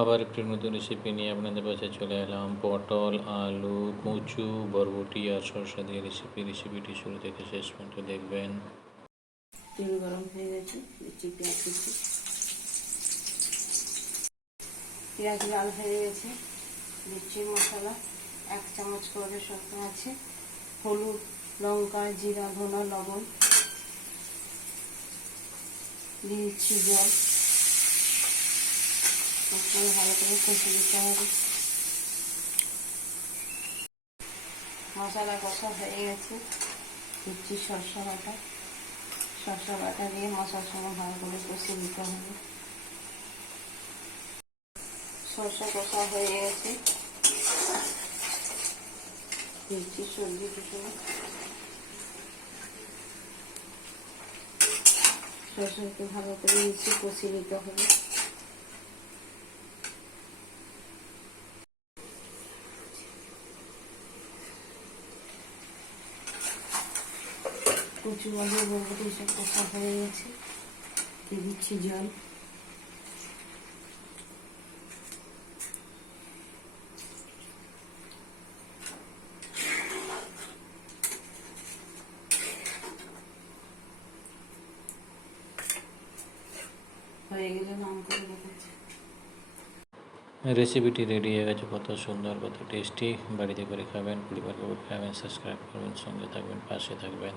আবার একটি নতুন রেসিপি নিয়ে আপনাদের কাছে চলে এলাম। পটল, আলু, কচু, বরবটি আর শসা দিয়ে রেসিপি রেসিপিটি শুরু থেকে শেষ পর্যন্ত দেখবেন। তেল গরম হয়ে গেছে, দিচ্ছি পেঁয়াজ কুচি। পেঁয়াজ লাল হয়ে গেছে, দিচ্ছি মশলা। এক চামচ করে সরকার আছে, হলুদ, লঙ্কা, জিরা, ধনা, লবণ। দিচ্ছি জল। মশলা ভালো করে কষে দিতে হবে মশলা কষা হয়ে গেছে দিচ্ছি সরষা বাটা সরষা বাটা দিয়ে মশলার সঙ্গে ভালো করে কষিয়ে দিতে হবে সরষা কষা হয়ে গেছে দিচ্ছি সবজি টুসুনো সরষাকে ভালো করে নিচ্ছি কষিয়ে দিতে হবে কচু আলু বরবটি সব কষা হয়ে গেছে। দিচ্ছি জল। রেসিপিটি রেডি হয়ে গেছে, কত সুন্দর, কত টেস্টি বাড়িতে করে খাবেন, পরিবারকে খাবেন সাবস্ক্রাইব করবেন, সঙ্গে থাকবেন, পাশে থাকবেন।